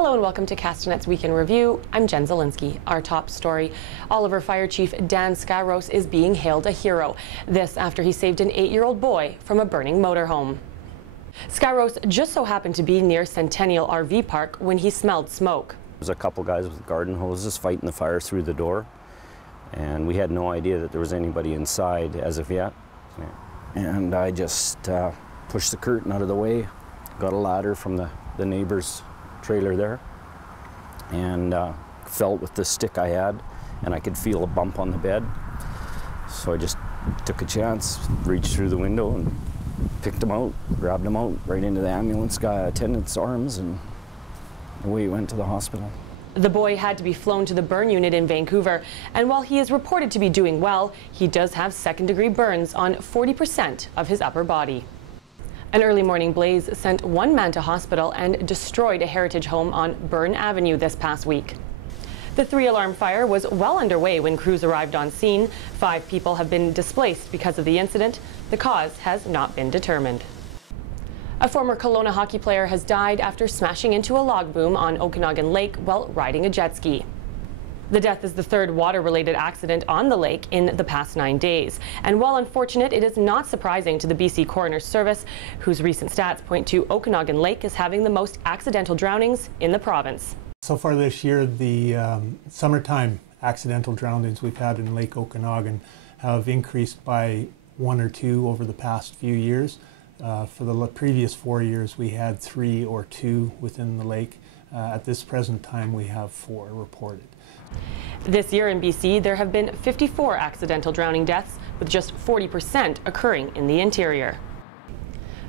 Hello and welcome to Castanet's Week in Review. I'm Jen Zielinski. Our top story: Oliver Fire Chief Dan Skyros is being hailed a hero. This after he saved an 8-year-old boy from a burning motorhome. Skyros just so happened to be near Centennial RV Park when he smelled smoke. There was a couple guys with garden hoses fighting the fire through the door, and we had no idea that there was anybody inside as of yet. And I just pushed the curtain out of the way, got a ladder from the neighbor's trailer there, and felt with the stick I had, and I could feel a bump on the bed. So I just took a chance, reached through the window and picked him out, grabbed him out right into the ambulance guy attendant's arms, and away he went to the hospital. The boy had to be flown to the burn unit in Vancouver, and while he is reported to be doing well, he does have second-degree burns on 40% of his upper body. An early morning blaze sent one man to hospital and destroyed a heritage home on Burn Avenue this past week. The 3-alarm fire was well underway when crews arrived on scene. 5 people have been displaced because of the incident. The cause has not been determined. A former Kelowna hockey player has died after smashing into a log boom on Okanagan Lake while riding a jet ski. The death is the third water-related accident on the lake in the past 9 days. And while unfortunate, it is not surprising to the BC Coroner's Service, whose recent stats point to Okanagan Lake as having the most accidental drownings in the province. So far this year, the summertime accidental drownings we've had in Lake Okanagan have increased by 1 or 2 over the past few years. For the previous 4 years, we had 3 or 2 within the lake. At this present time, we have 4 reported. This year in BC, there have been 54 accidental drowning deaths, with just 40% occurring in the interior.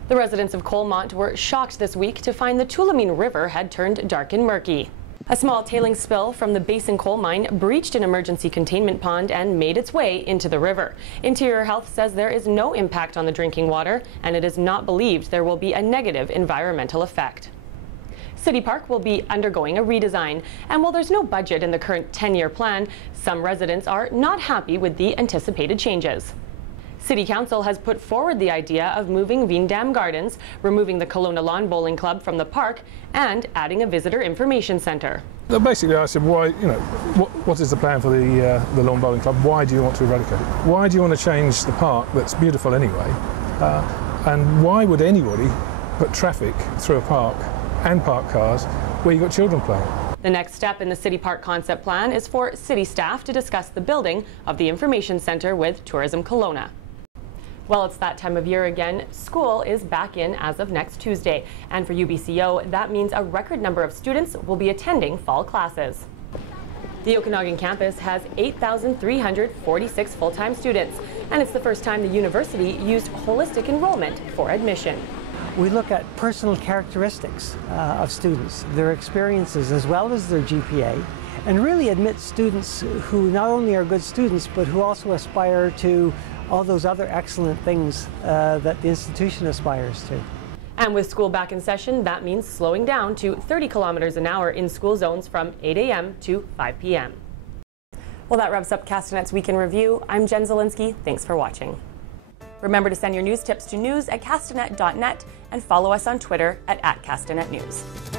The residents of Colemont were shocked this week to find the Tulameen River had turned dark and murky. A small tailing spill from the Basin coal mine breached an emergency containment pond and made its way into the river. Interior Health says there is no impact on the drinking water, and it is not believed there will be a negative environmental effect. City Park will be undergoing a redesign, and while there's no budget in the current 10-year plan, some residents are not happy with the anticipated changes. City Council has put forward the idea of moving Veendam Gardens, removing the Kelowna Lawn Bowling Club from the park, and adding a visitor information centre. Basically, I said, why, what is the plan for the Lawn Bowling Club? Why do you want to eradicate it? Why do you want to change the park that's beautiful anyway? And why would anybody put traffic through a park and park cars where you've got children playing? The next step in the City Park concept plan is for city staff to discuss the building of the information centre with Tourism Kelowna. Well, it's that time of year again. School is back in as of next Tuesday, and for UBCO, that means a record number of students will be attending fall classes. The Okanagan campus has 8,346 full-time students, and it's the first time the university used holistic enrollment for admission. We look at personal characteristics of students, their experiences as well as their GPA, and really admit students who not only are good students but who also aspire to all those other excellent things that the institution aspires to. And with school back in session, that means slowing down to 30 kilometers an hour in school zones from 8 a.m. to 5 p.m. Well, that wraps up Castanet's Week in Review. I'm Jen Zielinski. Thanks for watching. Remember to send your news tips to news@castanet.net and follow us on Twitter @CastanetNews.